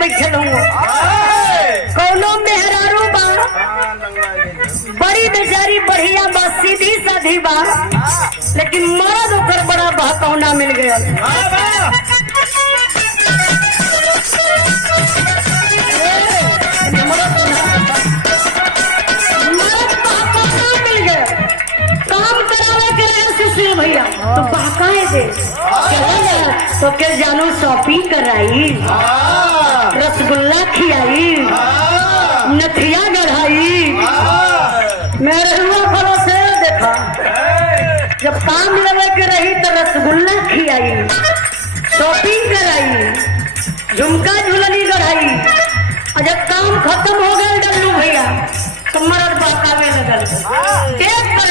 बैठल हूँ। कौनो मेहरारू बा बड़ी बेचारी बढ़िया बा सीधी साधी बा, लेकिन मर्द ओकर बड़ा बहकौना मिल गया। भैया तो बाकाए दे तो क्या जानू शॉपिंग कराई, रसगुल्ला खियाई, नथिया गढ़ाई, मेरे हुआ फलों से देखा। जब काम लगे के रही तो रसगुल्ला खियाई, शॉपिंग कराई, झुमका झुलनी गढ़ाई, और जब काम खत्म हो गया डल्लू भैया तो मर्द बाकावे लगल। एक पर